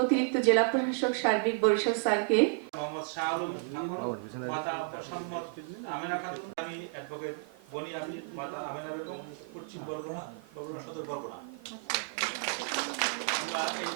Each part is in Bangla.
অতিরিক্ত জেলা প্রশাসক সার্বিক বরিশাল স্যারকে মোহাম্মদ শাহ আলম ঠাকুর, মাতা মোসাম্মদ আমেনা খাতুন আমি অ্যাডভোকেট বনি আমি মাতা আমেনা বেগম পশ্চিম বরগুনা বরগুনা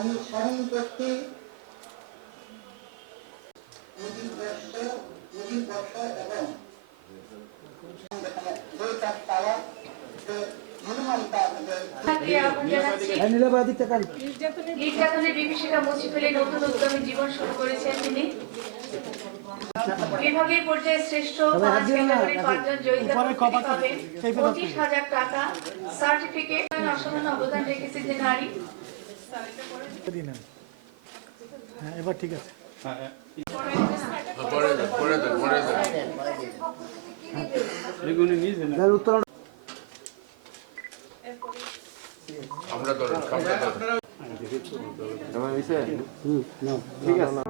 আমি স্মরণ করছি এবং নির্যাতনের বিভীষিকা মুছে ফেলে নতুন উদ্যমী জীবন শুরু করেছেন তিনি। বিভাগীয় পর্যায়ে শ্রেষ্ঠ পাঁচ ক্যাটাগরি পাঁচজন জয়িতা পাবেন পঁচিশ হাজার টাকা সার্টিফিকেট অসাধারণ অবদান রেখেছে যে নারী। হ্যাঁ এবার ঠিক আছে। আমরা ধরেন আমরা ঠিক আছে।